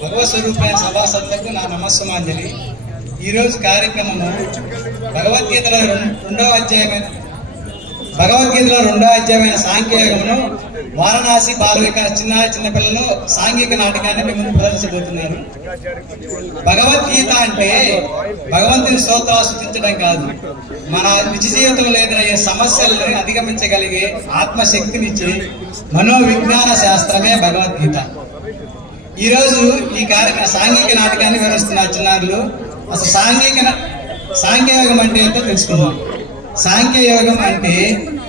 భగవత్ స్వరూపమైన సభాసదులకు నా నమస్సుమాంజలి. ఈరోజు కార్యక్రమము భగవద్గీతలో రెండవ అధ్యాయమైన సాంఖ్యయోగమును వారణాసి బాల వికాస్ చిన్నపిల్లలు సాంఘిక నాటకాన్ని మేము ప్రదర్శించబోతున్నారు. భగవద్గీత అంటే భగవంతుని స్తోత్రాలు స్తుతించడం కాదు, మన నిజ జీవితంలో ఎదురయ్యే సమస్యలను అధిగమించగలిగే ఆత్మశక్తినిచ్చే మనోవిజ్ఞాన శాస్త్రమే భగవద్గీత. ఈరోజు ఈ సాంఘిక నాటకాన్ని వివరిస్తున్న చిన్నారులు అసలు సాంఖ్యయోగం అంటే ఏంటో తెలుసుకుందాం. సాంఖ్యయోగం అంటే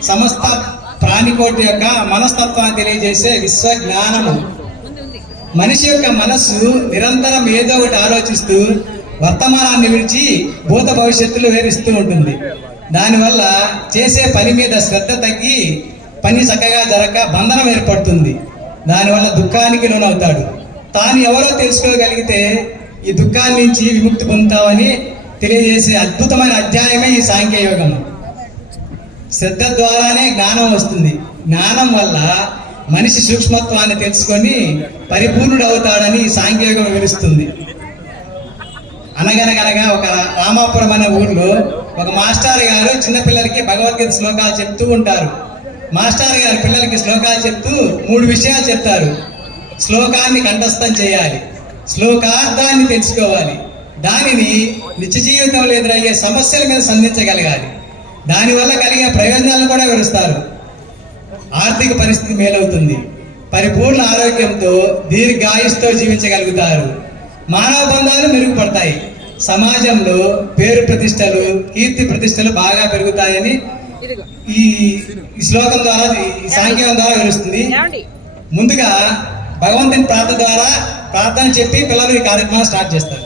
సమస్త ప్రాణికోటి యొక్క మనస్తత్వాన్ని తెలియజేసే విశ్వ జ్ఞానము. మనిషి యొక్క మనస్సు నిరంతరం ఏదో ఒకటి ఆలోచిస్తూ వర్తమానాన్ని విడిచి భూత భవిష్యత్తులు వేరిస్తూ ఉంటుంది. దానివల్ల చేసే పని మీద శ్రద్ధ తగ్గి పని చక్కగా జరగక బంధనం ఏర్పడుతుంది. దానివల్ల దుఃఖానికి లోనవుతాడు. తాను ఎవరో తెలుసుకోగలిగితే ఈ దుఃఖాన్ని నుంచి విముక్తి పొందుతామని తెలియజేసే అద్భుతమైన అధ్యాయమే ఈ సాంఖ్యయోగం. శ్రద్ధ ద్వారానే జ్ఞానం వస్తుంది. జ్ఞానం వల్ల మనిషి సూక్ష్మత్వాన్ని తెలుసుకొని పరిపూర్ణుడు అవుతాడని ఈ సాంఖ్యయోగం వివరిస్తుంది. అనగనగనగా ఒక రామాపురం అనే ఊర్లో ఒక మాస్టర్ గారు చిన్నపిల్లలకి భగవద్గీత శ్లోకాలు చెప్తూ ఉంటారు. మాస్టర్ గారు పిల్లలకి శ్లోకాలు చెప్తూ 3 విషయాలు చెప్తారు. శ్లోకాన్ని కంఠస్థం చేయాలి, శ్లోకార్థాన్ని తెలుసుకోవాలి, దానిని నిత్య జీవితంలో ఎదురయ్యే సమస్యల మీద సంధించగలగాలి, దానివల్ల కలిగే ప్రయోజనాలను కూడా వివరిస్తారు. ఆర్థిక పరిస్థితి మేలవుతుంది, పరిపూర్ణ ఆరోగ్యంతో దీర్ఘాయుస్తో జీవించగలుగుతారు, మానవ బంధాలు మెరుగుపడతాయి, సమాజంలో పేరు ప్రతిష్టలు కీర్తి ప్రతిష్టలు బాగా పెరుగుతాయని ఈ శ్లోకం ద్వారా ఈ సాంఖ్యం ద్వారా వివరిస్తుంది. ముందుగా భగవంతుని ప్రార్థన చెప్పి పిల్లలు ఈ కార్యక్రమాన్ని స్టార్ట్ చేస్తారు.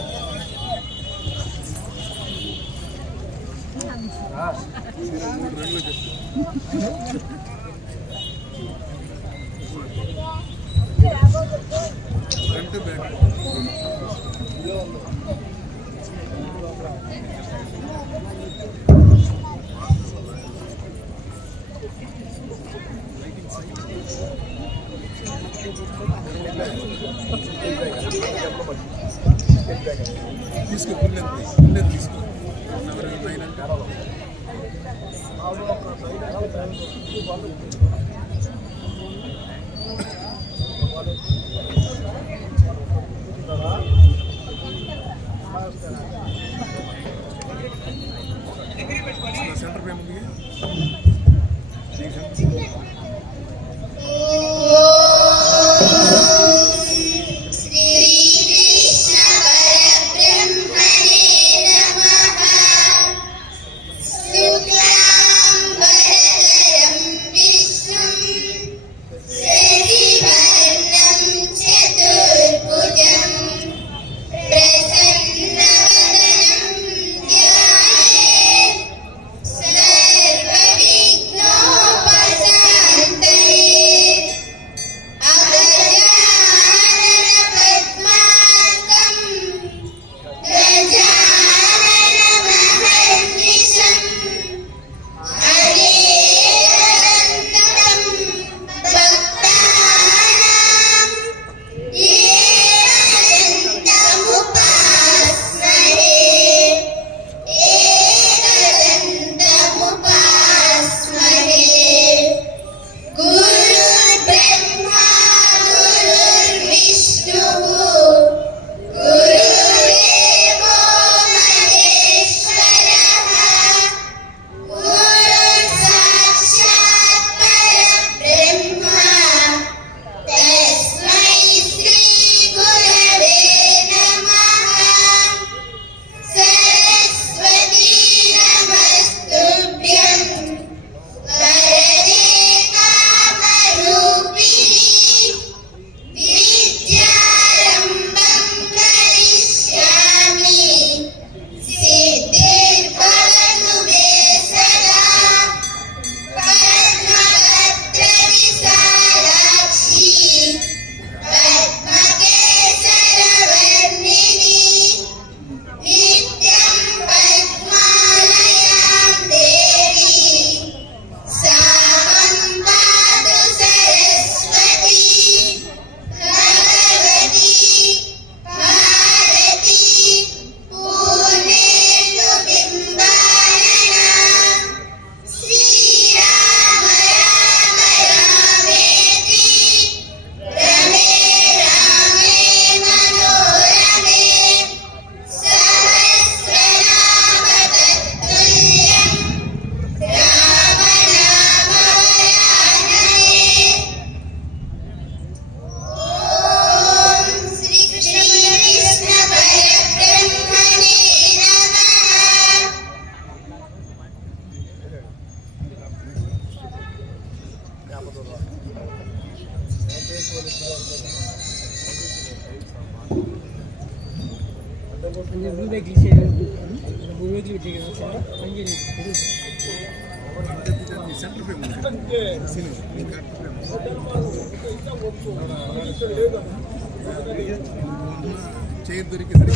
చైర్ దొరికింది.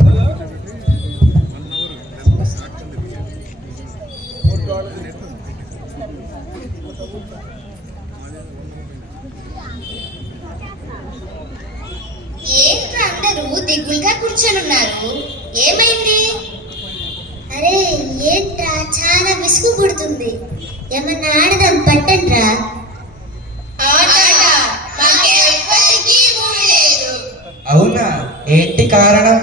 ఏంట్రా అందరూ దిగులుగా కూర్చొనున్నారు? ఏమైంది? అరే ఏంట్రా చాలా విసుగు పుడుతుంది. ఏమన్నా ఆడదాం పట్టండ్రా. ఆట మాకెవ్వరికీ మూడు లేదు. అవునా, ఏంటి కారణం?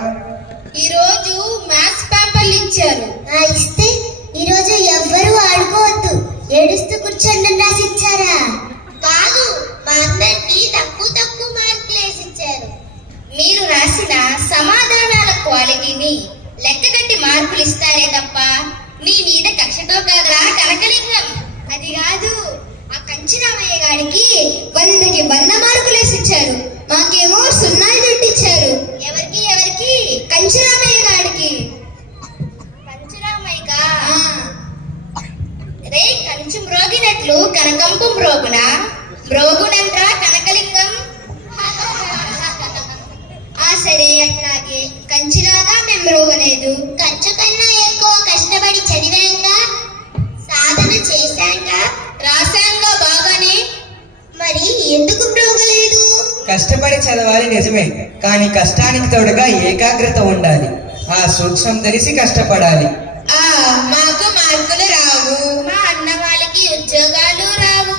ఈరోజు మ్యాథ్స్ పేపర్లు ఇచ్చారు. ఇస్తే ఈరోజు ఎవ్వరూ ఆడుకోవద్దు, ఏడుస్తూ కూర్చోండి రాసి ఇచ్చారా? కాదు, మా అందరికి తక్కువ తక్కువ మార్కులు వేసి ఇచ్చారు. మీరు రాసిన సమాధానాల క్వాలిటీని లెక్కగట్టి మార్కులు ఇస్తారే తప్ప మీ మీద కక్షతో కాదురా కనకలింగం. అది కాదు, ఆ కంచిరామయ్య గారికి 100కి 100 మార్కులు వేసి ఇచ్చారు. మాకేమో 0 పెట్టించారు. ఎవరికి కంచిరామయ్య గారికి. కంచిరామయ్యగా రే కంచు మ్రోగినట్లు కనకంపు మ్రోగునా? మ్రోగునంట్రా కనకలింగం. సరే, అట్లాగే కంచిలాగా మేము మ్రోగలేదు. కంచు కన్నా ఎక్కువ కష్టపడి చదివాంగా, సాధన చేశాంగా, రాశాంగా బాగానే. మరి ఎందుకు మ్రోగలేదు? కష్టపడి చదవాలి నిజమే, కానీ కష్టానికి తోడుగా ఏకాగ్రత ఉండాలి. ఆ సూక్ష్మం తెలిసి కష్టపడాలి. మాకు మార్కులు రావు. మా అన్న వాళ్ళకి ఉద్యోగాలు రావు.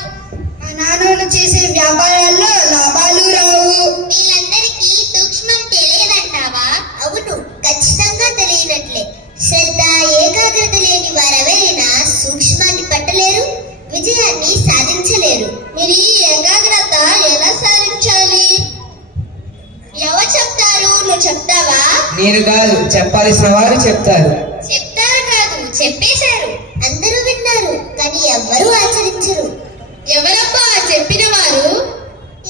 మా నాన్నలు చేసే వ్యాపారాల్లో లాభాలు రావు. వీళ్ళందరికీ సూక్ష్మం తెలియదంటావా? అవును, ఖచ్చితంగా తెలియనట్లే. శ్రద్ధ ఏకాగ్రత లేని వారెవరైనా సూక్ష్మాన్ని పట్టలేరు, విజయాన్ని సాధించలేరు. మీరు ఈ ఏకాగ్రత ఎలా సాధించాలి? ఎవరు చెప్తారు? నువ్వు చెప్తావా? నేను కాదు, చెప్పాల్సిన వారు చెప్తారు. చెప్తారు కాదు, చెప్పేశారు. అందరూ విన్నారు, కానీ ఎవ్వరూ ఆచరించరు. ఎవరబ్బా చెప్పిన వారు?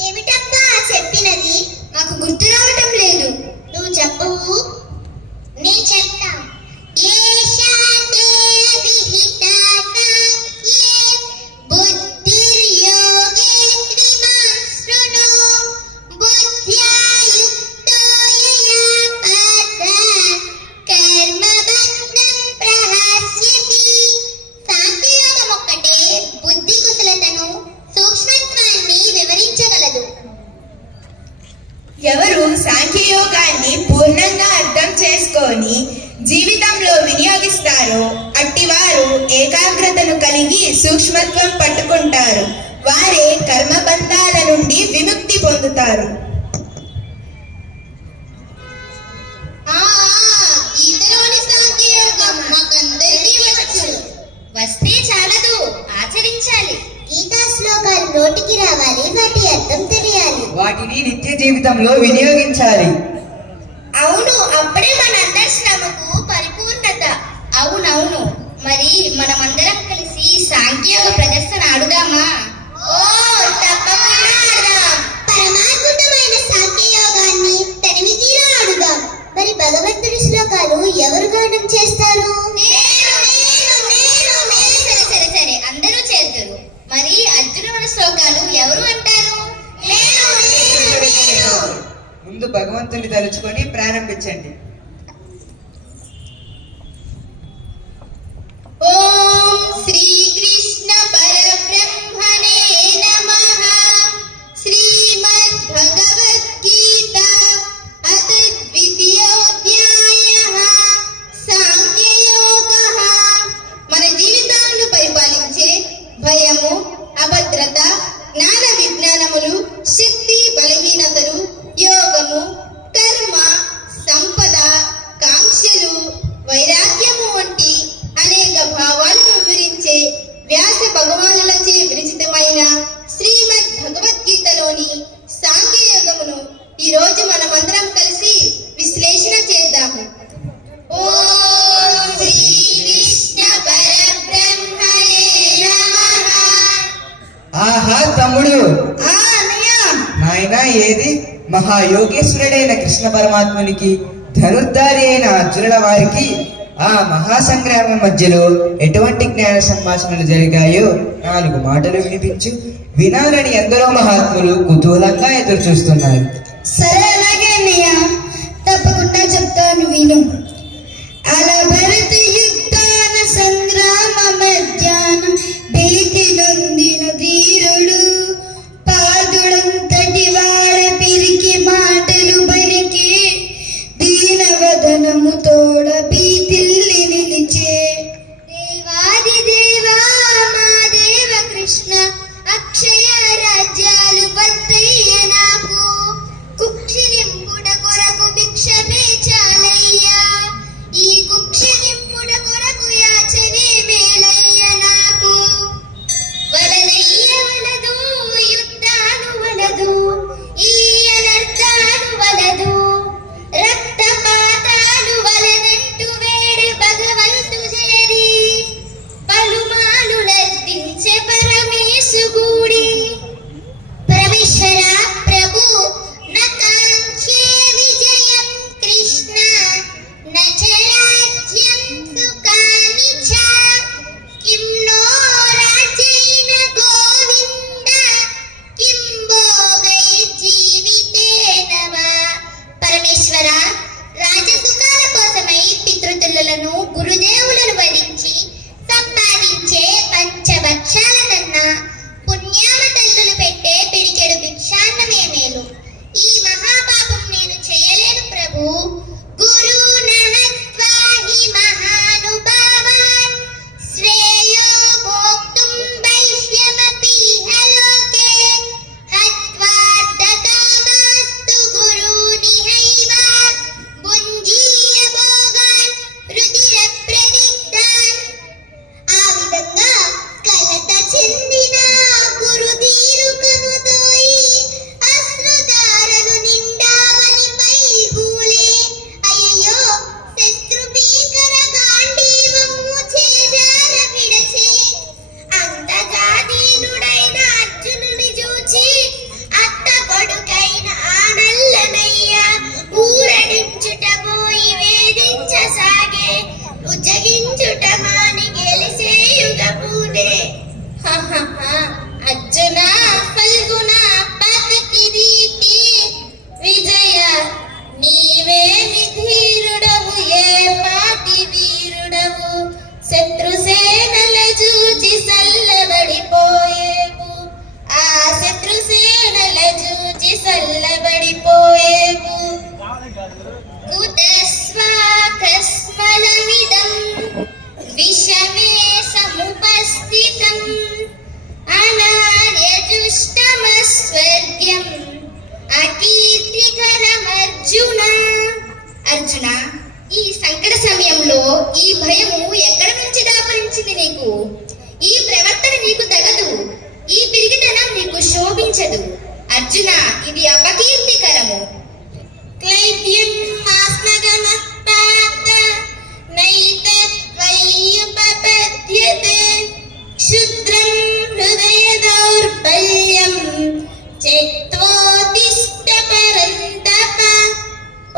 ఏమిటబ్బా చెప్పినది? నాకు గుర్తు రావటం లేదు. నువ్వు చెప్పవు, నీ చెప్తా. ఎవరు సాంఖ్యయోగాన్ని పూర్ణంగా అర్థం చేసుకొని జీవితంలో వినియోగిస్తారో అట్టివారు ఏకాగ్రతను కలిగి సూక్ష్మత్వం పట్టుకుంటారు. వారే కర్మబంధాల నుండి విముక్తి పొందుతారు. గీతలోని సాంఖ్యయోగం మాకందరికీ వచ్చు. వస్తే చాలదు, ఆచరించాలి. గీతా శ్లోకాలు నోటికి రావాలి, వాటి అర్థం తెలియాలి. వాటిని నిత్య జీవితంలో వినియోగించాలి. అవును, అప్పుడే మనందరి శ్రమకు పరిపూర్ణత. అవునవును. మరి మనమందరం కలిసి సాంఖ్యయోగ ప్రదర్శన ఆడుదామా? ఓ తప్పకుండా ఆడదాం. పరమాద్భుతమైన సాంఖ్యయోగాన్ని తనివి తీరా ఆడుదాం. మరి భగవంతుడి శ్లోకాలు ఎవరు గానం చేస్తారు? సరే, అందరూ చేద్దరు. మరి అర్జునుడి శ్లోకాలు ఎవరు అంటారు? ముందు భగవంతుని తలుచుకొని ప్రారంభించండి. ఓం శ్రీకృష్ణ పరబ్రహ్మణే నమః. శ్రీమద్ భగవద్గీత అథ ద్వితీయోధ్యాయః సాంఖ్యయోగః. మన జీవితాలను పరిపాలించే భయము, అభద్రత, జ్ఞాన విజ్ఞానములు, శక్తి బలహీనతలు, యోగము, కర్మ, సంపద, కాంక్షలు, వైరాగ్యము వంటి అనేక భావాలను వివరించే వ్యాస భగవానులచే విరచితమైన శ్రీమద్ భగవద్గీతలోని సాంఖ్యయోగమును ఈ రోజు మనమందరం కలిసి విశ్లేషణ చేద్దాము. ఓం శ్రీకృష్ణ పరబ్రహ్మణే నమః. ఆహా తమ్ముడు, అన్నయ్య, నా నాయన ఏది మహాయోగేశ్వరుడైన కృష్ణ పరమాత్మునికి ధనుర్ధారి అయిన అర్జునుల వారికి ఆ మహాసంగ్రామం మధ్యలో ఎటువంటి జ్ఞాన సంభాషణలు జరిగాయో 4 మాటలు వినిపించు. వినాలని ఎందరో మహాత్ములు కుతూహలంగా ఎదురు చూస్తున్నారు. సరే అలాగే అన్నయ్య, తప్పకుండా చెప్తాను విను. అలా భరత యుద్ధాన సంగ్రామ మధ్యాహ్న భీతి నొందిన ధీరుడు పాదుడంతటి వాడ పిరికి మాటలు బలికి దీనవదనము తోడ భీతిల్లి నిలిచే. దేవాది దేవా మా దేవ కృష్ణ అక్షయ రాజ్యాలు వద్దయ్య నాకు కుక్షిలింపుట కొరకు భిక్షమే చాలయ్యా. ఈ కుక్షిలింపుట కొరకు యాచనే మేలయ్య నాకు. వలనయ్య వలదు యుద్ధాను వలదు ఈ అనర్థాను వలదు రక్తపాతాలు వలనంటూ వేడి భగవంతు చేరి పలుమాలు లర్దించే పరమేశు గూడి. పరమేశ్వర ప్రభు నకాంక్షే విజయం కృష్ణ నచరాజ్యం సుఖాని చ కిం నో రాజ్యేన గోవింద కిం భోగై జీవితేన వా. పరమేశ్వర రాజసుఖాల కోసమై పితృతులను గురుదేవులను వరించి సంపాదించే పంచభక్షాలనన్నా పుణ్యామ తల్లులు పెట్టే పిడికెడు భిక్షాన్నమే మేలు. ఈ మహాపాపం నేను చేయలేను ప్రభు. గురు నహత్వా హి మహానుభావాన్ శ్రేయో భోక్తుం వైశ్యమపి హలోకే హత్వార్థకామాస్తు గురూనిహైవ భుంజీయ భోగాన్ రుధిర ప్రవిగ్ధాన్. ఆ విధంగా కలత చెందిన గురుధీరు కనుదోయి అశ్రుధారలు నిండావని పై భూలే. అయ్యో శత్రు భీకర గాంధీవము చేజార విడచే. అంతగా దీనుడైన అర్జునుని చూచి అత్త కొడుకైన ఆనల్లనయ్య ఊరడించుట పోయి వేధించసాగే. ఉజ్జగించుట మాని గెలిసేయుగపూనే. అర్జున ఫల్గుణ పతకిరీటి విజయ నీవే నిధీరుడవు ఏ పాటి వీరుడవు. శత్రుసేనల చూచి సల్లబడిపోయేవు ఆ శత్రుసేనల చూచి సల్లబడిపోయేవు. కుతస్వాకస్మలమిదం విషమే సముపస్థితం అనార్యజుష్టమస్వర్గ్యం అకీర్తికరమర్జున. అర్జున, ఈ సంకట సమయంలో ఈ భయము ఎక్కడ నుంచి దాపరించింది నీకు? ఈ ప్రవర్తన నీకు తగదు, ఈ పిరిగితనం నీకు శోభించదు. అర్జున, ఇది అపకీర్తికరము. క్లైద్యం మాస్నగమః పాత నైతత్వయ్యుపపద్యతే క్షుద్రం హృదయ దౌర్బల్యం చేత్వోతిష్ఠ పరంతప.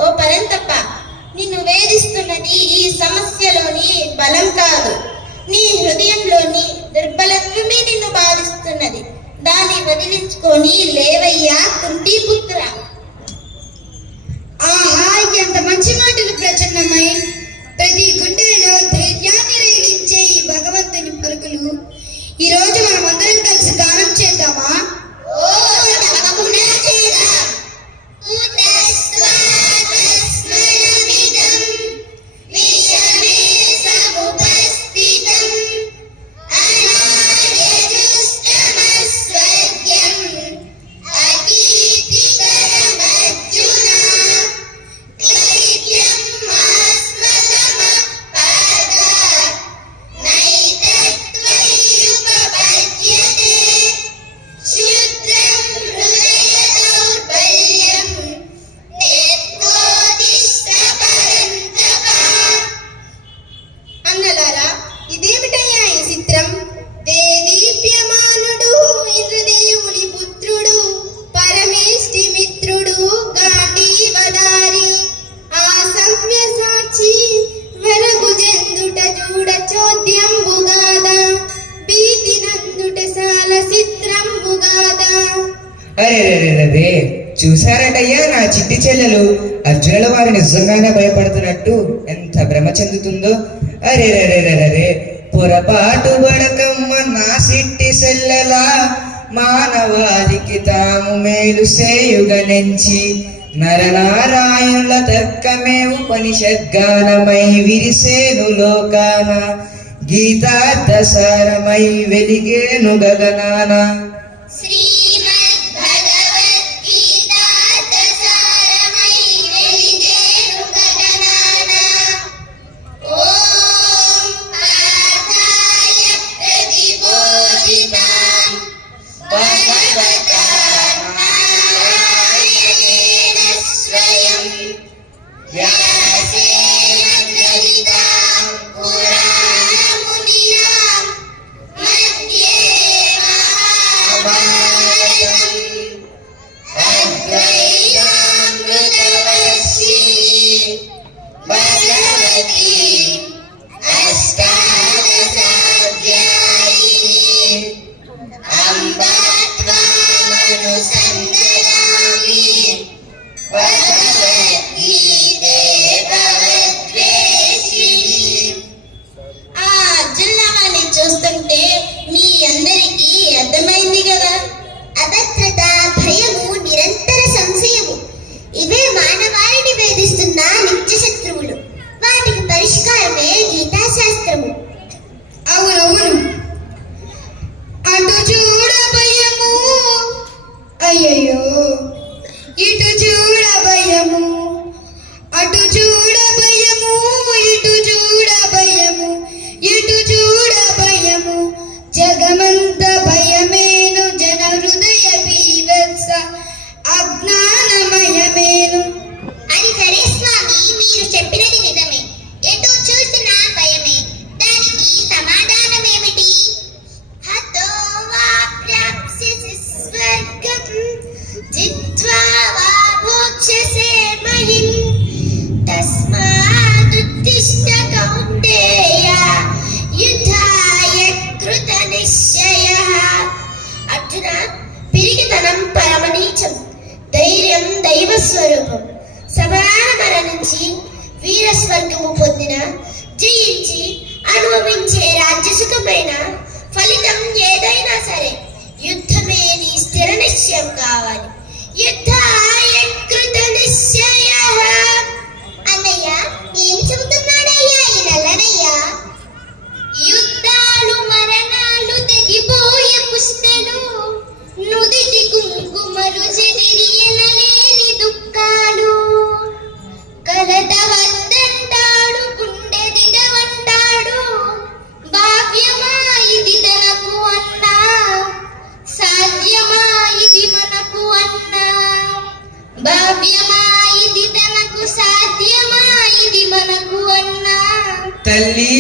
ఓ పరంతప, నిన్ను వేధిస్తున్నది ఈ సమస్యలోని బలం కాదు, నీ హృదయంలోని దుర్బలత్వమే నిన్ను బాధిస్తున్నది. దాన్ని వదిలించుకొని లేవయ్యా కుంతీపుత్ర. ఎంత మంచి మాటలు ప్రచన్నమై ప్రతి గుండెలలో ధైర్యాన్ని రేగించే ఈ భగవంతుని పలుకులు ఈ రోజు మనం అందరం కలిసి గానం చేద్దామా? నైతత్వయ్యుపపద్యతే అరే చూసారటయ్యా నా చిట్టి చెల్లెలు అర్జునుల వారు నిజంగానే భయపడుతున్నట్టు ఎంత భ్రమ చెందుతుందో. అరే పొరపాటు పడకమ్మ నా సిట్టి సెల్లెలా, మానవాదికి తాము మేలు సేయుగనెంచి నరనారాయణుల తర్కమే ఉపనిషద్గానమై విరిసేను లోకాన, గీతార్థసారమై వెలిగేను గగనాన. శ్రీమద్ భగవద్గీత దసారమై వెలిగేను గగనాన. ఓం పార్థాయ ప్రతిబోధితాం భగవతా నారాయణేన స్వయం వ్యాసేన గ్రహీతాం పురాణమునినాం మధ్యే మహాభారతం అద్వైతామృతవర్షిణి భగవతి అష్టాదశాధ్యాయిని అంబా త్వామనుసందదామి భగవద్గీతే భవద్వేషిణి. ఆ అర్జునుని చూస్తుంటే మీ అందరికీ అర్థమైంది కదా. అభద్రత, భయము, నిరంతర సంశయము ఇవే మానవాళిని వేధిస్తున్న నిత్య శత్రువులు. వాటికి పరిష్కారమే గీతాశాస్త్రము. అవునవును. అటు చూడ భయము, అయ్యయ్యో ఇటు చూడ భయము, అటు చూడ భయము, ఇటు చూడ భయము, ఇటు చూడ భయము, జగమంత భయమేను, జన హృదయ బీభత్స అజ్ఞానమయమేను. అది సరే స్వామి, మీరు చెప్పినది నిజమే. ఎటు చూసినా భయమే. దానికి సమాధానమేమిటి? హతో వా ప్రాప్స్యసి స్వర్గం జిత్వా వా భోక్ష్యసే మహిం తస్మాదుత్తిష్ఠ కౌంతేయ యుద్ధాయ కృత నిశ్చయః. అర్జున, పిరిగితనం పరమనీచం, ధైర్యం దైవ స్వరూపం. సమాన మరణించి వీరస్వర్గము పొందిన, జయించి అనుభవించే రాజ్యసుఖమైన ఫలితం ఏదైనా సరే యుద్ధమే నీ స్థిర నిశ్చయం కావాలి. యుద్ధాయ కృత నిశ్చయః. అన్నయ్య, ఏం చెబుతున్నాడయ్యా ఈ నల్లనయ్యా? యుద్ధాలు మరణాలు తెగిపోయే పుస్తెలు, నుదిటి కుంకుమలు చెదిరియనలేని దుఃఖాలు, కలత వద్దంటాడు గుండె దిగవంటాడు, భావ్యమా ఇది తనకు అన్నా, సాధ్యమా ఇది మనకు అన్నా, భావ్యమా ఇది తనకు, సాధ్యమా ఇది మనకు అన్నా. తల్లి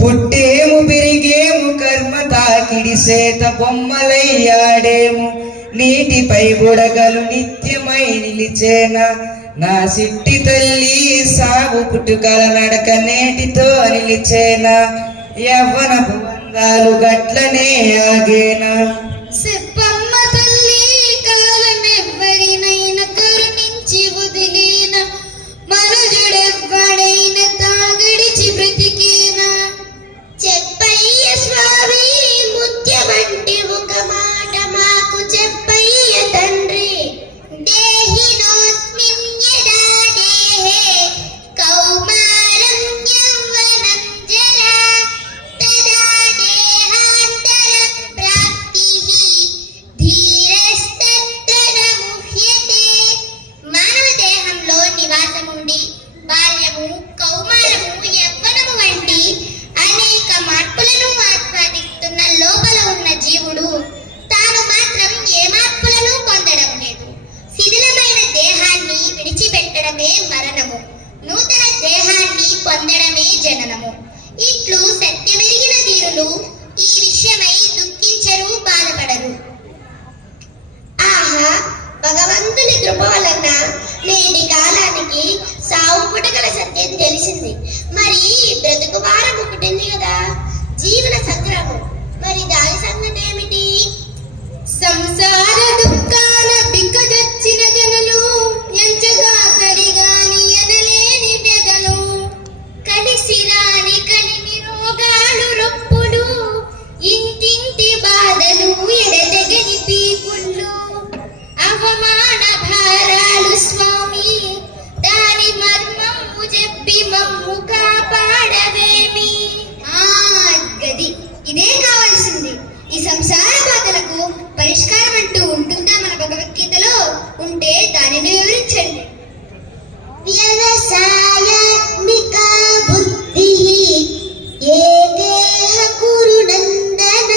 పుట్టేము పెరిగేము కర్మ తాకిడి సేత బొమ్మలయ్యాడేము, నీటిపై బుడగలు నిత్యమై నిలిచేనా, నా సిట్టి తల్లి సాగు పుట్టుకల నడక నేటితో నిలిచేనా, యవ్వనపు బంధాలు గట్లనే ఆగేనా. చెప్పమ్మ తల్లి, కాలమెవ్వరినైనా కరుణించి వదిలేనా, మనుజుడెవ్వడైనా తాగడిచి బ్రతికేనా. చెప్పయ్య స్వామి, ముత్యమంటి ఒక మాట మాకు చెప్పయ్య తండ్రి. దేహినోస్మిన్ యదా దేహే కౌమారం యౌవనం జరా తదా దేహాంతర ప్రాప్తిః ధీరస్తత్తర ముహ్యతే. మానవ దేహంలో నివాసముండి బాల్యము, కౌమారము, యవ్వనము వంటి అనేక మార్పులను ఆస్వాదిస్తున్న లోపల ఉన్న జీవుడు తాను మాత్రం ఏ మార్పులను పొందడం లేదు. శిథిలమైన దేహాన్ని విడిచిపెట్టడమే మరణము, నూతన దేహాన్ని పొందడమే జననము. ఇట్లు సత్యమెరిగిన ధీరులు ఈ విషయమై దుఃఖించరు, బాధపడరు. ఆహా, భగవంతుని కృప వలన నేటి కాలానికి సావు పుటకల సత్యం తెలిసింది. మరి బ్రతుకు భారం ఒకటి ఉంది కదా, జీవన సంగ్రామం. మరి దాని సంగతి ఏమిటి? సంసార దుఃఖాల బాధలు ఎడతెగని పీకుళ్ళు అవమాన భారాలు స్వామి దాని మర్మము చెప్పి మమ్ము కాపాడవేమి. గది ఇదే కావాల్సింది. ఈ సంసార బాధలకు పరిష్కారం అంటూ ఉంటుందా మన భగవద్గీతలో? ఉంటే దానిని వివరించండి. వ్యవసాయాత్మిక బుద్ధి ఏకేహ కురు నందన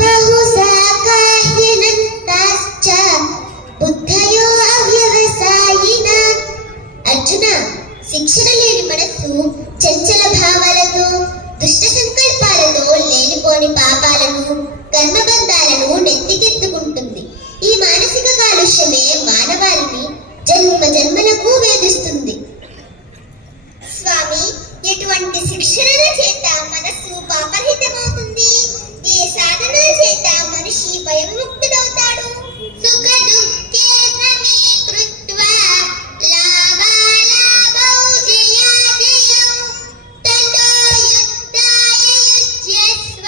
బహుశాఖాహ్యనంతాశ్చ బుద్ధయో అవ్యవసాయిన. అర్జున, శిక్షణ లేని మనస్సు చంచల భావాలతో దుష్ట సంకల్పాలతో లేనిపోని పాపాలను కర్మబంధాలను నెత్తికెత్తుకుంటుంది. ఈ మానసిక కాలుష్యమే మానవాళిని జన్మ జన్మలకు వేధిస్తుంది. స్వామి, ఎటువంటి శిక్షణల చేత మనస్సు పాపరహితమవుతుంది? ఏ సాధనల చేత మనిషి భయముక్తుడవుతాడు? సుఖ దుఃఖే సమీకృత్వా లాభాలాభౌ జయాజయౌ తతో యుద్ధాయ యుజ్యస్వ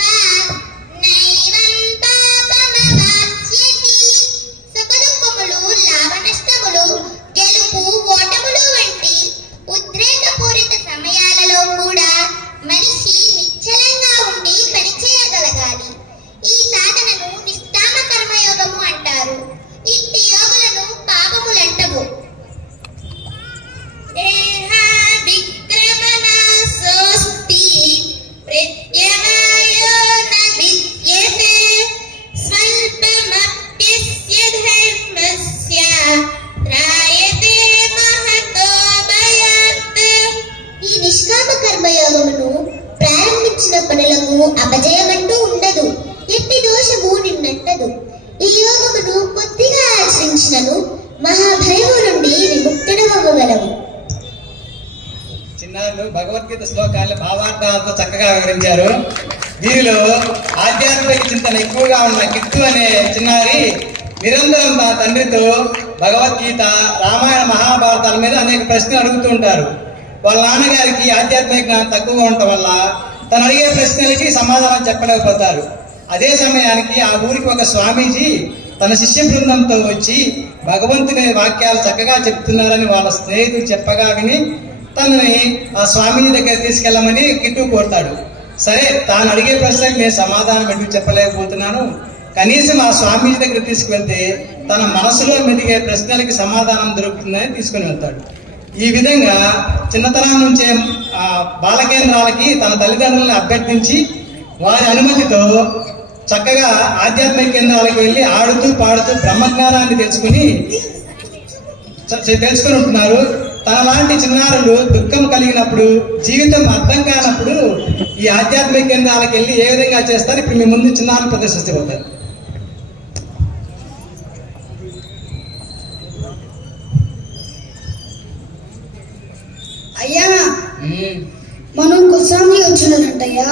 నైవం పాపమవాప్స్యతి. సుఖ దుఃఖములు, లాభ నష్టములు, గెలుపు ఓటములు వంటి ఉద్రేకపూరిత సమయాలలో కూడా మనిషి నిశ్చలంగా ఉండి పనిచేయగలగాలి. ఈ సాధనను నిష్కామ కర్మయోగము అంటారు. ఇట్టి యోగులను పాపములంటవు. దేహాభిక్రమణాసోస్తి ప్రత్యవాయో న విద్యతే స్వల్పమప్యస్య ధర్మస్య త్రాయతే మహతో భయాత్. ఈ నిష్కామ కర్మయోగమును ప్రారంభించిన పనులకు అపజయమంటూ ఉండదు. ఎట్టి దోషము నిన్నట్టదు. ఈ యోగమును కొద్దిగా ఆచరించినను మహాభయము నుండి విముక్తుడవగలవు. చిన్నారులు భగవద్గీత శ్లోకాలను భావార్థాలతో చక్కగా వివరించారు. వీరిలో ఆధ్యాత్మిక చింతన ఎక్కువగా ఉన్న కిట్టు అనే చిన్నారి నిరంతరం తన తండ్రితో భగవద్గీత, రామాయణ, మహాభారతాల మీద అనేక ప్రశ్నలు అడుగుతూ ఉంటారు. వాళ్ళ నాన్నగారికి ఆధ్యాత్మిక జ్ఞానం తక్కువగా ఉండటం వల్ల తను అడిగే ప్రశ్నలకి సమాధానం చెప్పలేకపోతారు. అదే సమయానికి ఆ ఊరికి ఒక స్వామీజీ తన శిష్య బృందంతో వచ్చి భగవంతుని వాక్యాలు చక్కగా చెప్తున్నారని వాళ్ళ స్నేహితుడు చెప్పగా విని తనని ఆ స్వామీజీ దగ్గర తీసుకెళ్ళమని కిట్టు కోరుతాడు. సరే, తాను అడిగే ప్రశ్నకి నేను సమాధానం ఎందుకు చెప్పలేకపోతున్నాను, కనీసం ఆ స్వామీజీ దగ్గర తీసుకువెళ్తే తన మనసులో మెదిగే ప్రశ్నలకి సమాధానం దొరుకుతుందని తీసుకుని వెళ్తాడు. ఈ విధంగా చిన్నతనం నుంచే బాలకేంద్రాలకి తన తల్లిదండ్రులను అభ్యర్థించి వారి అనుమతితో చక్కగా ఆధ్యాత్మిక కేంద్రాలకు వెళ్ళి ఆడుతూ పాడుతూ బ్రహ్మజ్ఞానాన్ని తెలుసుకుని ఉంటున్నారు. తనలాంటి చిన్నారులు దుఃఖం కలిగినప్పుడు, జీవితం అర్థం కానప్పుడు ఈ ఆధ్యాత్మిక కేంద్రాలకు వెళ్ళి ఏ విధంగా చేస్తారు ఇప్పుడు మీ ముందు చిన్నారులు ప్రదర్శించబోతారు. అయ్యా, మనం కుస్వామి వచ్చిండనంటయ్యా.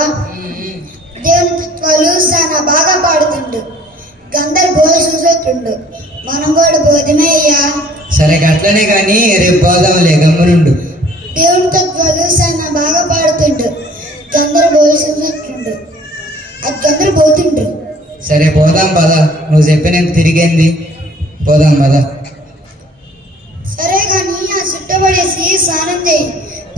దేవుని తత్వాలు చాలా బాగా పాడుతుండు. గందరు బోధ చూసేటుండు. మనం కూడా బోధమే అయ్యా. సరే, అట్లనే కానీ రేపు పోదాంలే, గమ్మునుండు. దేవుని తత్వాలు చాలా బాగా పాడుతుండు. గందరు బోధ చూసేటుండు. అది గందరు పోతుండ్రు. సరే పోదాం పద, నువ్వు చెప్పినంత తిరిగేంది, పోదాం పద. సరే కానీ ఆ చుట్టబడేసి స్నానం చేయి.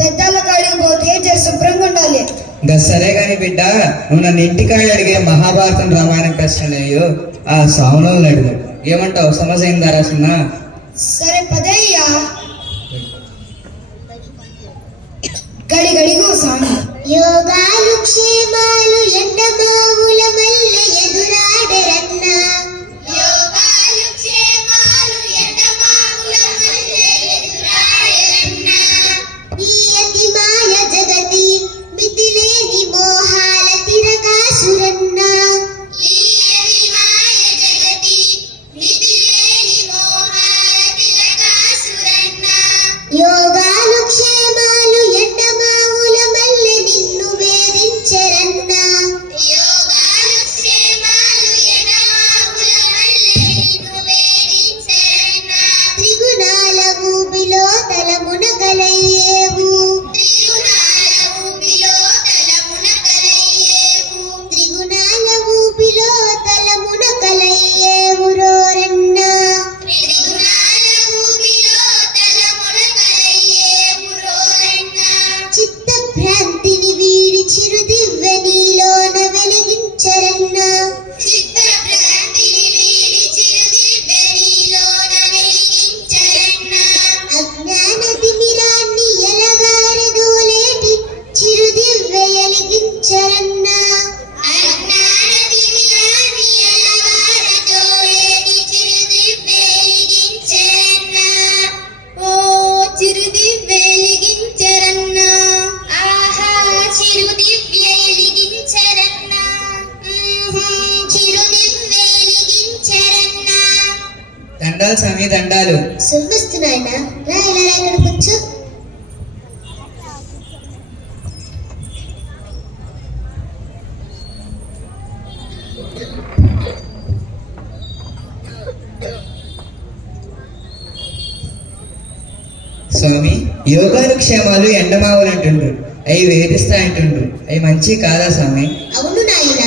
పెద్దల కాడికి పోతే జర శుభ్రంగా ఉండాలి. ఇంకా సరే కానీ బిడ్డ, నువ్వు నన్ను ఇంటికాడ అడిగే మహాభారతం, రామాయణం ప్రశ్నలు ఆ సావులను అడుగు. ఏమంటావు, సమస్య అయిందా రాసిన? సరే పదయ్యా. గడి గడిగో స్వామి. యోగాలు క్షేమాలు ఎండమావుల మల్ల ఎదురాడరన్నా. యోగాలు క్షేమాలు ఎండమావుల మల్ల ఎదురాడరన్నా. ఈ అతి మాయ జగతి మితిలేని మోహాల తిరకాసురన్నా. ఈ అతి మాయ జగతి మితిలేని మోహాల తిరకాసురన్నా. యోగాలు క్షేమాలు ఎండమావుల మల్లె నిన్ను వేధించరన్నా. యోగాలు క్షేమాలు ఎండమావుల మల్లె నిన్ను వేధించరన్నా. త్రిగుణాల ఊబిలో తలమున కలయ్యేవు. త్రిగుణాల ఊబిలో తలమున కలయ్యేవు. త్రిగుణాల ఊబిలో తల దండాలు స్వామి దండాలు. శుభమస్తు నాయన. రా ఇలా రా, ఇక్కడ కూర్చో. స్వామి, యోగాలు క్షేమాలు ఎండమావులు అంటుండ్రు, అవి వేధిస్తాయంటుండ్రు, అవి మంచి కాదా స్వామి? అవును నాయన,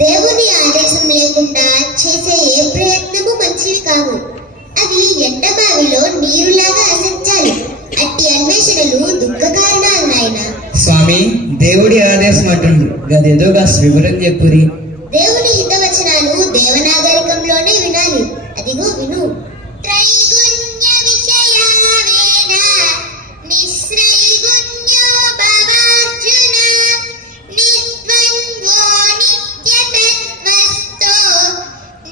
దేవుని ఆదేశం లేకుండా చేసే ఏ ప్రయత్నము మంచివి కావు. అవి ఎండబావిలో నీరులాగా అసంచాలి. అట్టి అన్వేషణలు దుఃఖ కారణాలు నాయన. స్వామి, దేవుడి ఆదేశం అంటుండ్రు, గదేదో కాస్త వివరం చెప్పురి. దేవుని హితవచనాలు దేవనాగరికంలోనే వినాలి. అదిగో విను. త్రైగుణ్య విషయావేన నిస్త్రైగుణ్యో భవార్జున నిద్వంద్వో నిత్యతత్వస్థో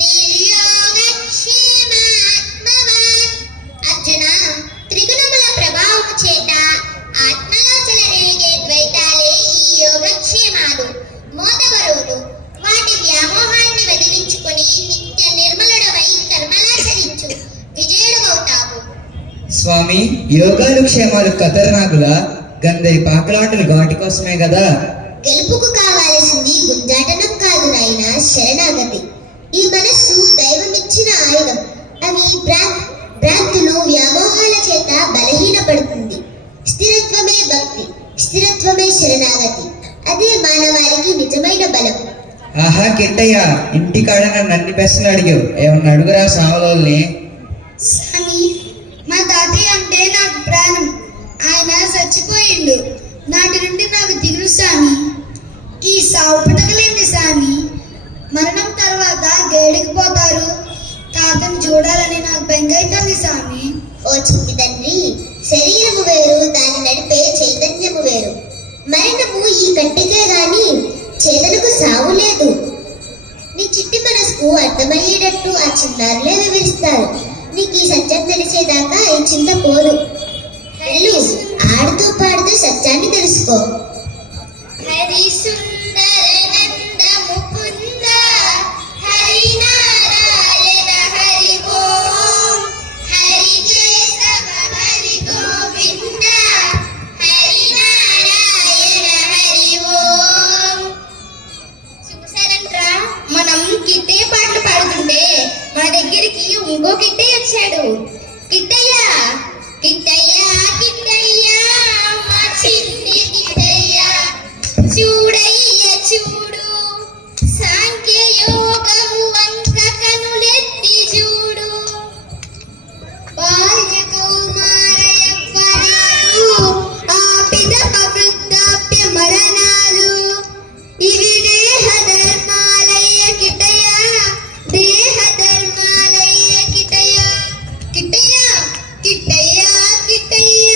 నిర్యోగక్షేమాత్మవాన్. అర్జున, త్రిగుణముల ప్రభావము చేత ఆత్మలో చెలరేగే ద్వైతాలే ఈ యోగక్షేమాలు, మోతబరువులు. వాటి వ్యామోహాన్ని వదిలించుకొని నిత్య నిర్మలుడవై కర్మలాచరించు, విజయుడవవుతావు. స్వామి, యోగాలు క్షేమాలు ఖతర్నాకులా? గందరి పాకలాటలు ఘాటి కోసమే కదా. గెలుపుకు కావాల్సింది గుంజాటనం కాదు నాయన, శరణాగతి. ఈ మనస్సు దైవమిచ్చిన ఆయుధం. అవి భ్రాంతులు వ్యామోహాల చేత బలహీనపడుతుంది. స్థిరత్వమే భక్తి, స్థిరత్వమే శరణాగతి. అదే మానవాళికి నిజమైన బలం. ఆహా కిట్టయ్య, ఇంటికాడ నన్ను అన్ని ప్రశ్నలు అడిగావు, ఏమన్నా అడుగురా సావలోల్ని. స్వామి, మా తాతయ్య అంటే నాకు ప్రాణం. ఆయన చచ్చిపోయిండు. నాటి నుండి నాకు దిగులు స్వామి. ఈ సావు పుటకలేంది స్వామి. మరణం తర్వాత గేడికి పోతారు. తాతను చూడాలని నాకు బెంగైతుంది స్వామి. ఓ చిట్టి తండ్రి, శరీరము వేరు, దాన్ని నడిపే చైతన్యము వేరు. మరణము ఈ కంటికే గాని చేతనకు సావు లేదు. నీ చిట్టి మనసుకు అర్థమయ్యేటట్టు ఆ చిన్నారులే వివరిస్తారు. నీకు ఈ సత్యం తెలిసేదాకా ఈ చింత పోదు. వెళ్ళు, ఆడుతూ పాడుతూ సత్యాన్ని తెలుసుకో. హరి సుందర నంద ముకుంద హరి నారాయణ హరి ఓం హరి కేశవ హరి గోవింద హరి నారాయణ హరి ఓం. చూసారంట్రా, మనం కిట్టయ్య పాటలు పాడుతుంటే మన దగ్గరికి ఇంకో కిట్టయ్య వచ్చాడు. కిట్టయ్య, కిట్టయ్య, కిట్టయ్య, మా చిన్ని కిట్టయ్య, చూడయ్య చూడు, సాంఖ్య యోగము వంక కనులెత్తి చూడు. బాల్య కౌమార యవ్వనాలు, ఆపిదప వృద్ధాప్య మరణాలు, ఇవి దేహ ధర్మాలయ్య కిట్టయ్య, దేహ ధర్మాలయ్య కిట్టయ్య. కిట్టయ్య, కిట్టయ్య, కిట్టయ్య,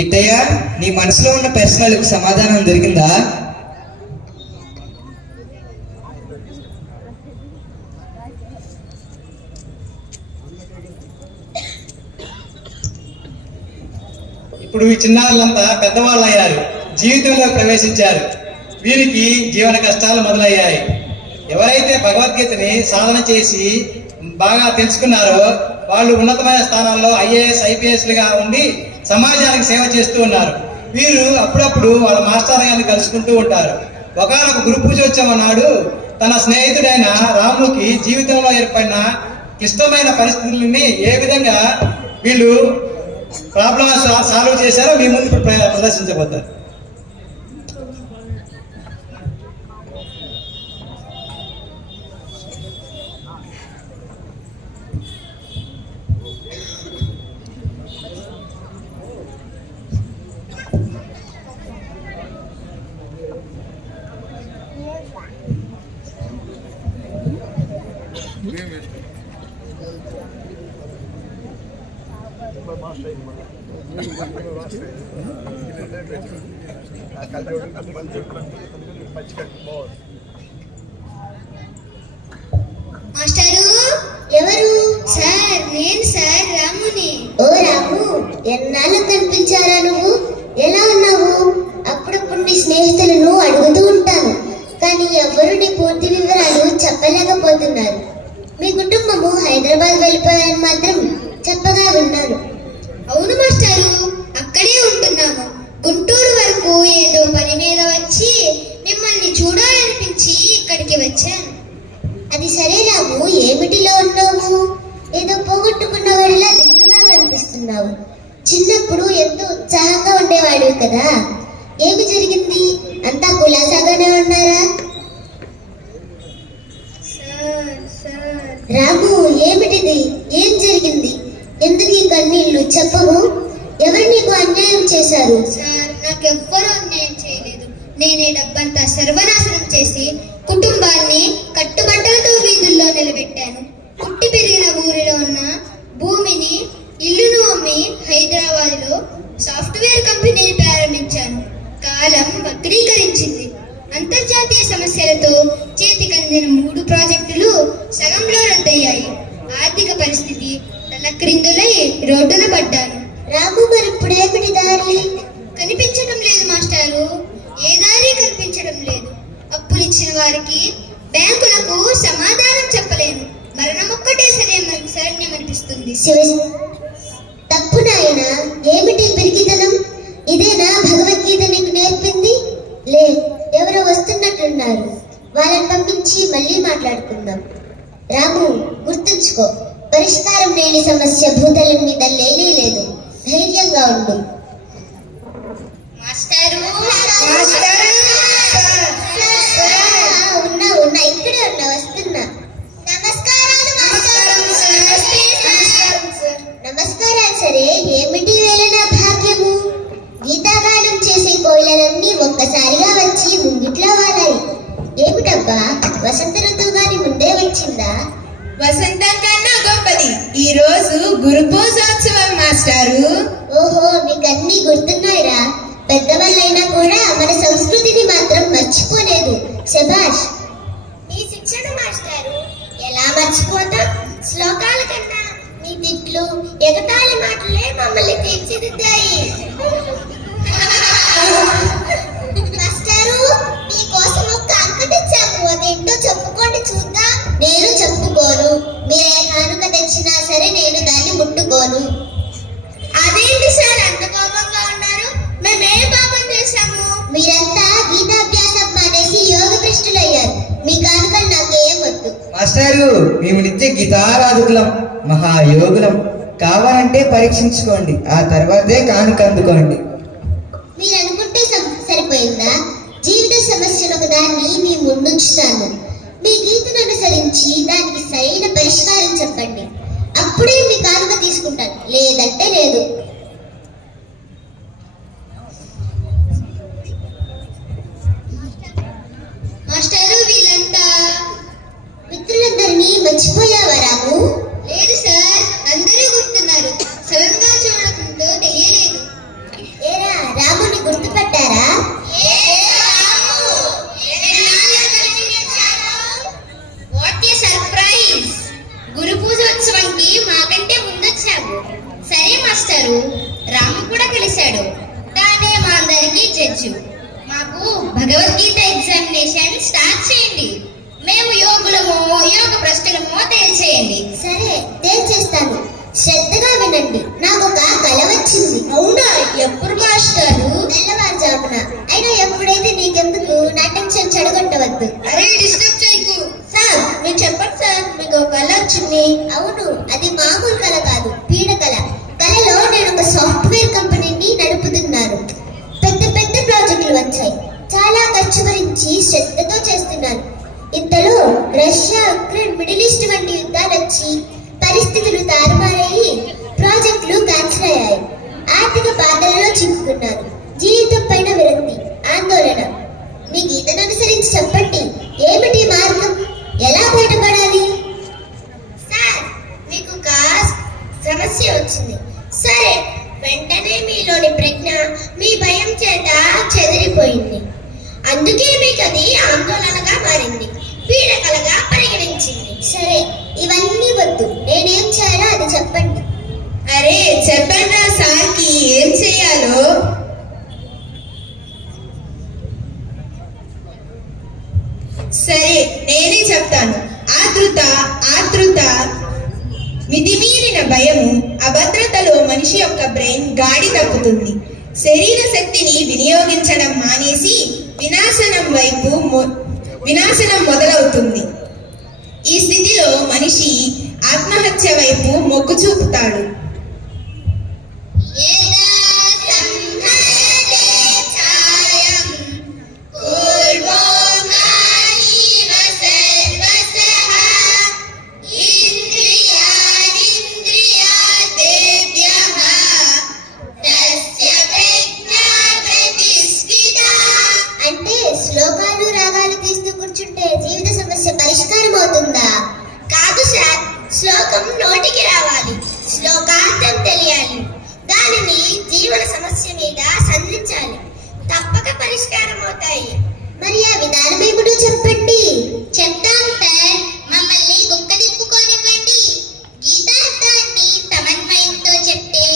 కిట్టయ్య, నీ మనసులో ఉన్న ప్రశ్నలకు సమాధానం దొరికిందా? ఇప్పుడు ఈ చిన్నారులంతా పెద్దవాళ్ళు అయ్యారు, జీవితంలో ప్రవేశించారు. వీరికి జీవన కష్టాలు మొదలయ్యాయి. ఎవరైతే భగవద్గీతని సాధన చేసి బాగా తెలుసుకున్నారో వాళ్ళు ఉన్నతమైన స్థానాల్లో ఐఏఎస్ ఐపీఎస్లుగా ఉండి సమాజానికి సేవ చేస్తూ ఉన్నారు. వీరు అప్పుడప్పుడు వాళ్ళ మాస్టర్ గారిని కలుసుకుంటూ ఉంటారు. ఒకనొక గురు పూజోత్సవం నాడు తన స్నేహితుడైన రాముకి జీవితంలో ఏర్పడిన క్లిష్టమైన పరిస్థితులని ఏ విధంగా వీళ్ళు ప్రాబ్లమ్స్ సాల్వ్ చేశారో మీ ముందు ఇప్పుడు ప్రదర్శించబోతారు. మాస్టారు, ఎవరు? సార్, నేను సార్, రాముని. ఓ రాము, ఎన్నాళ్ళు కనిపించారా నువ్వు? ఎలా ఉన్నావు? అప్పుడప్పుడు నీ స్నేహితులను అడుగుతూ ఉంటాను, కానీ ఎవరు నీ పూర్తి వివరాలు చెప్పలేకపోతున్నారు. మీ కుటుంబము హైదరాబాద్ వెళ్ళిపోయారని మాత్రం చెప్పగా విన్నాను. అవును మాస్టారు, అక్కడే ఉంటున్నాము. గుంటూరు వరకు ఏదో పని మీద వచ్చి మిమ్మల్ని చూడాలనిపించి ఇక్కడికి వచ్చాను. అది సరే రాము, ఏమిటిలో ఉన్నావు? ఏదో పోగొట్టుకున్న వాడిలా దిగులుగా కనిపిస్తున్నావు. చిన్నప్పుడు ఎంతో ఉత్సాహంగా ఉండేవాడివి కదా, ఏమి జరిగింది? అంతా కులాసాగానే ఉన్నారా? రాము, ఏమిటిది? ఏం జరిగింది? ఎందుకు ఈ కన్నీళ్లు? చెప్పవు. ఎవరు నీకు అన్యాయం చేశారు? సార్, నాకెవ్వరూ అన్యాయం చేయలేదు. నేనే డబ్బంతా సర్వనాశనం చేసి కుటుంబాన్ని కట్టుబట్టలతో వీధుల్లో నిలబెట్టాను. పుట్టి పెరిగిన ఊరిలో ఉన్న భూమిని, ఇల్లును అమ్మి హైదరాబాద్ లో సాఫ్ట్వేర్ కంపెనీని ప్రారంభించాను. కాలం వక్రీకరించింది. అంతర్జాతీయ సమస్యలతో చేతికందిన 3 ప్రాజెక్టులు సగంలో రద్దయ్యాయి. ఆర్థిక పరిస్థితి తలక్రిందులై రోడ్డున పడ్డాను. రాము, మరి ఇప్పుడేమిటి దారి? కనిపించడం లేదు మాస్టారు, ఏ దారి కనిపించడం లేదు. అప్పులిచ్చిన వారికి బ్యాంకులకు సమాధానం చెప్పలేను. మరణం ఒక్కటే శరణ్యం అనిపిస్తుంది. తప్పు నాయన, ఏమిటి పిరికితనం? ఇదేనా భగవద్గీత నీకు నేర్పింది? లే, ఎవరో వస్తున్నట్లున్నారు, వాళ్ళని పంపించి మళ్ళీ మాట్లాడుకుందాం. రాము, గుర్తుంచుకో, పరిష్కారం లేని సమస్య భూతలం మీద లేనే లేదు. ధైర్యంగా ఉండు. ఉన్నా ఇక్కడే ఉన్నా, వస్తున్నా. నమస్కారాలు. సరే, ఏమిటి వేళ నా భాగ్యము? గీతాగానం చేసే కోయిలలన్నీ ఒక్కసారిగా వచ్చి ముంగిట్లో వాలాయి. ఏమిటబ్బా, వసంత ఋతువు గాని ముందే వచ్చిందా? వసంతం కన్నా గొప్పది ఈ రోజు గురు పూజోత్సవం మాస్టారు. ఓహో, నీకన్నీ గుర్తున్నాయిరా. పెద్దవాళ్ళైనా కూడా మన సంస్కృతిని మాత్రం మర్చిపోలేదు. శభాష్. నీ శిక్షణ మాస్టారు. ఎలా మర్చిపోతాం? శ్లోకాల కన్నా నీ తిట్లు, ఎగతాళి మాటలే మమ్మల్ని తీర్చిదిద్దాయి. మాస్టారు, మీకోసం ఒక అంక తెచ్చాము, అదేంటో చెప్పుకోండి చూద్దాం. నేను చెప్పుకోను. మీరే కానుక తెచ్చినా సరే నేను దాన్ని ముట్టుకోను. అదేంటి సార్ అంత కోపంగా ఉన్నారు? మేమే పాపం చేశాము? మీరంతా గీతాభ్యాసం మానేసి యోగ భ్రష్టులయ్యారు. మీ కానుకలు నాకేం వద్దు. మాస్టారు, మేము నిత్య గీతారాధకులం, మహాయోగులం. కావాలంటే పరీక్షించుకోండి, ఆ తర్వాతే కానుక అందుకోండి. మీరు అనుకుంటే సరిపోయిందా? జీవిత సమస్యను ఒక దాన్ని మీ ముందుంచుతాను. మీ గీతను అనుసరించి దానికి సరైన పరిష్కారం చెప్పండి. అప్పుడే మీ కానుక తీసుకుంటాను, లేదంటే లేదు. మాస్టారు, వీళ్ళంతా మిత్రులందరినీ మర్చిపోయావా రాము? లేదు సార్, అందరూ గుర్తున్నారు. సడన్ గా చూడటంతో తెలియలేదు. ఏ మాస్టారు రాము కూడా కలిశాడు. తానే మా అందరికీ జడ్జు. మాకు భగవద్గీత ఎగ్జామినేషన్ స్టార్ట్ చేయండి. మేము యోగులమో యోగ ప్రశ్నలమో తేల్చేయండి. సరే తేల్చేస్తాను. శ్రద్ధగా వినండి. నాకు ఒక కల వచ్చింది. అవునా? ఎప్పుడు మాస్టారు? తెల్లవారుజామున. అయినా ఎప్పుడైతే నీకెందుకు, నా టెన్షన్ చెడగొట్టవద్దు. అరే డిస్టర్బ్ చేయకు. సార్ మీరు చెప్పండి సార్, మీకు ఒక కల వచ్చింది. అవును, అది మామూలు కల కాదు, పీడ కల. కలలో నేను ఒక సాఫ్ట్వేర్ కంపెనీని నడుపుతున్నాను. పెద్ద పెద్ద ప్రాజెక్టులు వచ్చాయి. చాలా ఖర్చు భరించి శ్రద్ధతో చేస్తున్నాను. ఇంతలో రష్యా, ఉక్రెయిన్, మిడిల్ ఈస్ట్ వంటి యుద్ధాలు వచ్చి పరిస్థితులు తారుమారయ్యి ప్రాజెక్టులు క్యాన్సిల్ అయ్యాయి. ఆర్థిక బాధలలో చిక్కుకున్నాను. జీవితం పైన విరక్తి, ఆందోళన. మీ గీతను అనుసరించి చెప్పండి, ఏమిటి మార్గం? ఎలా బయటపడాలి? సార్ మీకు ఒక సమస్య వచ్చింది. సరే, వెంటనే మీలోని ప్రజ్ఞ మీ భయం చేత చెదిరిపోయింది. అందుకే మీకు అది ఆందోళనగా మారింది, పీడకలగా పరిగణించింది. సరే, ఇవన్నీ వద్దు, నేనేం చేయాలో అది చెప్పండి. అరే చెప్పండి సార్కి ఏం చేయాలో. సరే నేనే చెప్తాను. ఆతృత, మితిమీరిన భయము, అభద్రతలో మనిషి యొక్క బ్రెయిన్ గాడి తప్పుతుంది. శరీర శక్తిని వినియోగించడం మానేసి వినాశనం మొదలవుతుంది. ఈ స్థితిలో మనిషి ఆత్మహత్య వైపు మొగ్గు చూపుతాడు. అంటే శ్లోకాలు రాగాలు తీస్తూ కూర్చుంటే జీవిత సమస్య పరిష్కారం అవుతుందా? కాదు సార్, శ్లోకం నోటికి రావాలి, శ్లోకార్థం తెలియాలి, దానిని జీవన సమస్య మీద సంధించాలి. తప్పక పరిష్కారం అవుతాయి. మరి ఆ విధానం ఏమిటో చెప్పండి. చెప్తాం సార్, మమ్మల్ని గుక్క తిప్పుకోనివ్వండి. గీతార్థాన్ని సమన్వయంతో చెప్తే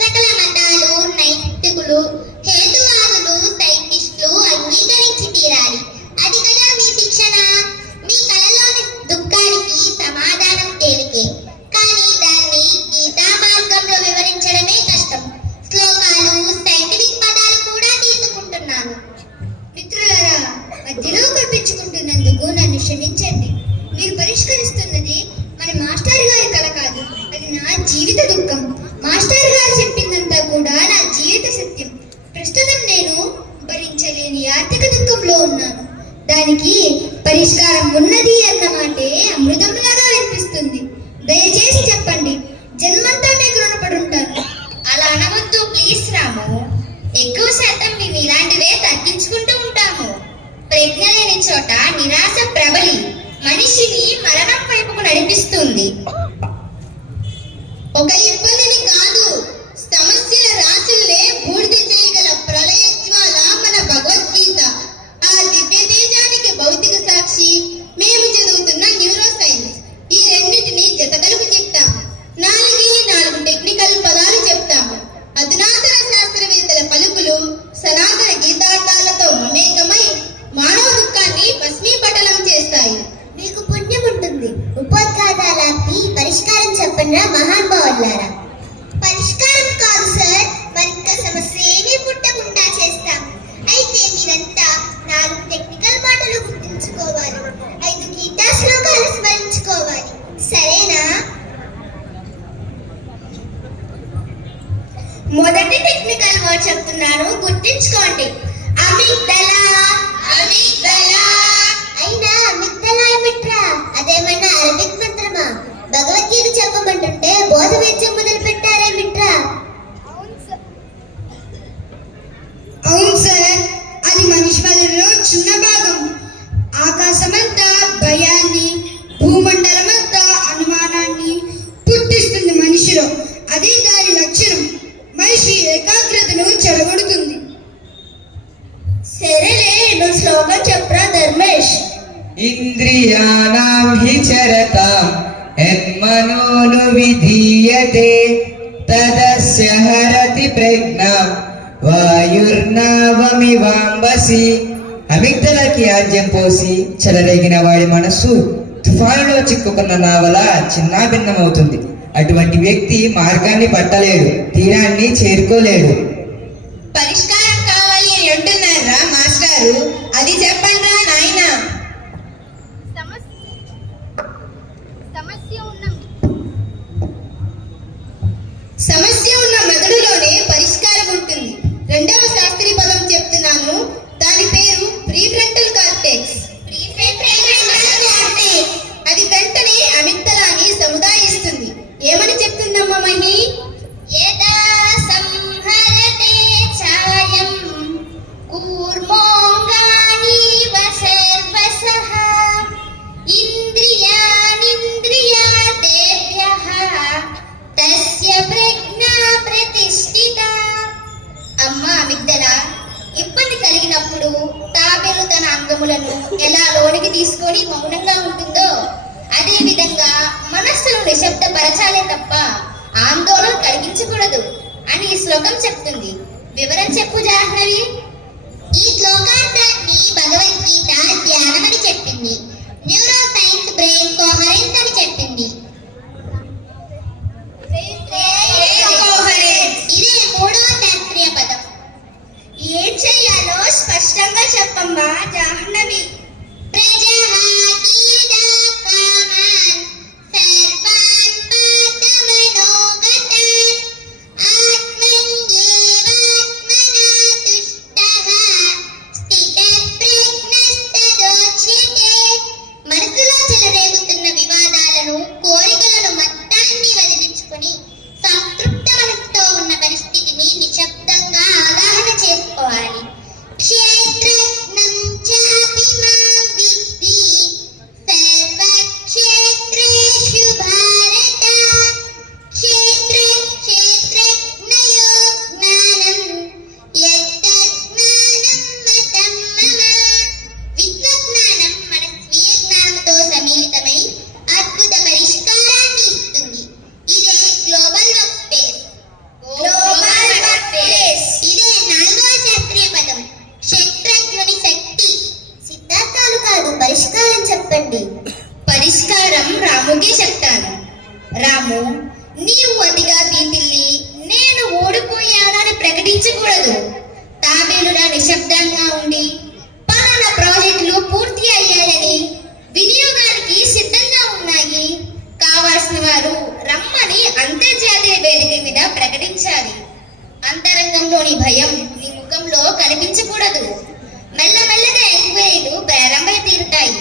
సకల మతాలు, నైతికులు, హేతువాదులు, సైంటిస్టులు అంగీకరించి తీరాలి. అది కదా మీ శిక్షణ. మీ కలలోని దుఃఖానికి సమాధానం తేలికే, కానీ దాన్ని గీతా మార్గంలో వివరించడమే కష్టం. శ్లోకాలు, సైంటిఫిక్ పదాలు కూడా తీసుకుంటున్నాను. మిత్రులారా, మధ్యలో కల్పించుకుంటున్నందుకు నన్ను క్షమించండి. మీరు పరిష్కరిస్తున్నది మన మాస్టర్ గారి కల కాదు, అది నా జీవిత దుఃఖం. మాస్టర్ గారు చెప్పిందంతా కూడా నా జీవిత సత్యం. ప్రస్తుతం నేను భరించలేని ఆర్థిక దుఃఖంలో ఉన్నాను. దానికి పరిష్కారం ఉన్నది అన్నమాటే అమృతంలాగా వినిపిస్తుంది. దయచేసి చెప్పండి, జన్మంతా మీకు రుణపడి ఉంటాను. అలా అనవద్దు ప్లీజ్ రాము. ఎక్కువ శాతం మేము ఇలాంటివే తగ్గించుకుంటూ ఉంటాము. ప్రజ్ఞ లేని చోట నిరాశ ప్రబలి మనిషిని మరణం వైపుకు నడిపిస్తుంది. ఒక ఇబ్బందిని కాదు, సమస్యల రాశుల్నే బూడిద చేయగల ప్రళయ జ్వాల మన భగవద్గీత. ఆ దివ్య తేజానికి భౌతిక సాక్షి మేము చదువుతున్న న్యూరో సైన్స్. ఈ రెండింటిని జతకలుపు చెప్తాము. 4 టెక్నికల్ పదాలు చెప్తాము. అధునాతన శాస్త్రవేత్తల పలుకులు సనాతన గీతార్థాలతో మమేకమై మానవ దుఃఖాన్ని భస్మీపటలం చేస్తాయి. మీకు పుణ్యం ఉంటుంది. ఉపోద్ఘాతాలకి పరిష్కారం చెప్పండి మహానుభావులారా. పరిష్కారం కాదు సార్, మరింత సమస్య ఏమీ పుట్టకుండా చేస్తాం. అయితే మీరంతా 4 టెక్నికల్ మాటలు గుర్తుంచుకోవాలి, 5 గీతా శ్లోకాలు స్మరించుకోవాలి. సరేనా? మొదటి టెక్నికల్ వర్డ్ చెప్తున్నాను, గుర్తించుకోండి. అమిగ్దలా. అయినా మిగతలా ఏమిట్రా? అదేమైనా అరబిక్ మంత్రమా? భగవద్గీత చెప్పమంటుంటే బోధ వైద్యం మొదలు పెట్టారేమిట్రా? అవును సార్, అది మనిషి వలలో చిన్న భాగం. ఆకాశమంతా భయాన్ని, భూమండలమంతా అనుమానాన్ని పుట్టిస్తుంది మనిషిలో. అదే దాని లక్షణం. మనిషి ఏకాగ్రతను చెడగొడుతుంది. సరేలే, నువ్వు శ్లోకం చెప్పరా ధర్మేష్. ఇంద్రియాణం హి చరతాం యన్మనోను విధీయతే తదస్య హరతి ప్రజ్ఞాం వాయుర్నావమివాంబసి. అమిగ్దలకి ఆజ్యం పోసి చెలరేగిన వాడి మనస్సు తుఫానులో చిక్కుకున్న నావల చిన్నాభిన్నమవుతుంది. అటువంటి వ్యక్తి మార్గాన్ని పట్టలేడు, తీరాన్ని చేరుకోలేడు. పరిష్కారం కావాలి అని అంటున్నారా మాస్టారు? అది చెప్పండి రా నాయనా. సమస్య ఉన్న మెదడులోనే పరిష్కారం ఉంటుంది. రెండవ శాస్త్రీయ పదం చెప్తున్నాను, దాని పేరు ప్రీఫ్రంటల్ కార్టెక్స్. అది వెంటనే అమిగ్దలాని సముదాయిస్తుంది. ఏమని చెప్తుందమ్మా మహి? యదా సంహరతే ఛాయం కూర్మోంగానీవ సర్వసః ఇంద్రియాణింద్రియార్థేభ్యః తస్య ప్రజ్ఞా ప్రతిష్ఠిత. అమ్మా అమిగ్దల, ఇబ్బంది కలిగినప్పుడు తాబేలు తన అంగములను ఎలా లోనికి తీసుకొని మౌనంగా ఉంటుందో అదే విధంగా మనస్సును నిశ్శబ్దపరచాలే తప్ప ఆందోళన కలిగించకూడదు అని ఈ శ్లోకం చెప్తుంది. వివరం చెప్పు జాహ్నవి. ఈ శ్లోకార్థాన్ని భగవద్గీత ధ్యానమని చెప్పింది. న్యూరో సైన్స్ బ్రెయిన్ కోహరెన్స్ అని చెప్పింది. ఇదే మూడవ శాస్త్రీయ పదం. ఏం చెయ్యాలో స్పష్టంగా చెప్పమ్మా జాహ్నవి. మనసులో చెలరేగుతున్న వివాదాలను, కోరికలను మొత్తాన్ని వదిలించుకొని సంతృప్త మనసుతో ఉన్న పరిస్థితిని నిశ్శబ్దంగా అవగాహన చేసుకోవాలి. క్షేత్రజ్ఞం చాపి మాం విద్ధి సర్వక్షేత్రేషు భారత క్షేత్రజ్ఞయో జ్ఞానం యత్తజ్ఞానం మతం మమ. విశ్వజ్ఞానం మన స్వీయ జ్ఞానంతో సమ్మిళితమై అద్భుత పరిష్కారాన్ని ఇస్తుంది. ఇదే గ్లోబల్ వర్క్ స్పేస్. ఇదే నాలుగవ శాస్త్రీయ పదం. క్షేత్రజ్ఞుని శక్తి. సిద్ధాంతాలు కాదు, పరిష్కారం చెప్పండి. పరిష్కారం రాముకే చెప్తాను. రాము, నీవు అతిగా భీతిల్లి నేను ఓడిపోయానని ప్రకటించకూడదు. తాబేలులా నిశ్శబ్దంగా ఉండి పలానా ప్రాజెక్టులు పూర్తి అయ్యాయని, వినియోగానికి సిద్ధంగా ఉన్నాయి, కావాల్సిన వారు రమ్మని అంతర్జాతీయ వేదిక మీద ప్రకటించాలి. అంతరంగంలోని భయం నీ ముఖంలో కనిపించకూడదు. మెల్లమెల్లగా ఎంక్వైరీలు ప్రారంభమై తీరుతాయి.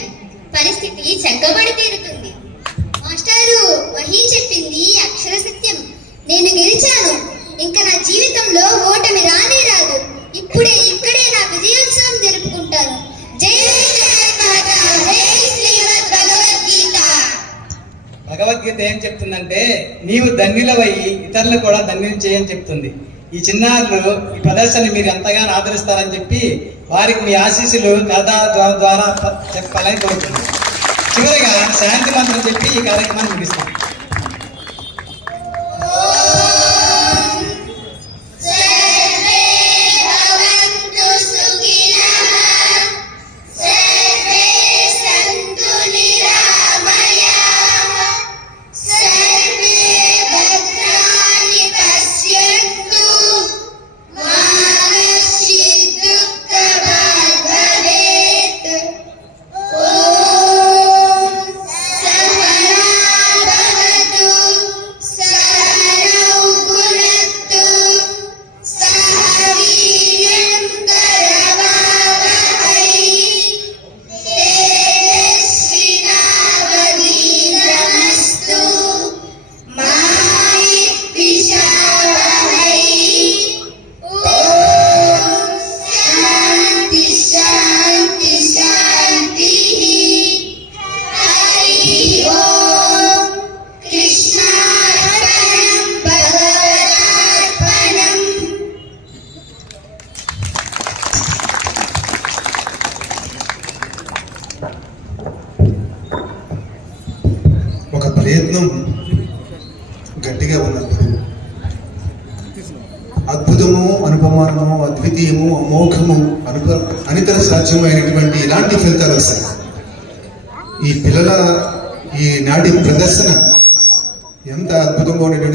పరిస్థితి చక్కబడి తీరుతుంది. మాస్టారు, వహీ చెప్పింది అక్షర సత్యం. నేను గెలిచాను. ఇంకా నా జీవితంలో ఓటమి రానే రాదు. ఇక్కడే నా విజయోత్సవం జరుపుకుంటాను. జై జగన్మాత, జై శ్రీమద్ భగవద్గీత. భగవద్గీత ఏం చెప్తుందంటే, నీవు ధన్యులవయ్యి ఇతరులు కూడా ధన్యులు చేయని చెప్తుంది. ఈ చిన్నారులు ఈ ప్రదర్శన మీరు ఎంతగానో ఆదరిస్తారని చెప్పి వారికి మీ ఆశీస్సులు కథ ద్వారా చెప్పాలని కోరుతున్నాను. చివరిగా శాంతి మంత్రం చెప్పి ఈ కార్యక్రమాన్ని ముగిస్తాం. సర్వే భవంతు సుఖినః, సర్వే సంతు నిరామయాః, సర్వే భద్రాణి పశ్యంతు, మా కశ్చిద్ దుఃఖభాగ్ భవేత్. ఓం సహనా భవతు, సహనౌ భునక్తు, సహ వీర్యం కరవావహై, తేజస్వినావధీతమస్తు మా విద్విషావహై. ఓం శాంతి శాంతి శాంతిః. హరి ఓం. కృష్ణార్పణం భగవదార్పణం. ఒక ప్రయత్నం గట్టిగా ఉన్నప్పుడు అద్భుతము, అనుపమానము, అద్వితీయము, అమోఘము, అనితర సాధ్యమైనటువంటి ఇలాంటి ఫలితాలు వస్తాయి. ఈ పిల్లల ఈ నాటి ప్రదర్శన ఎంత అద్భుతంగా ఉండేటువంటి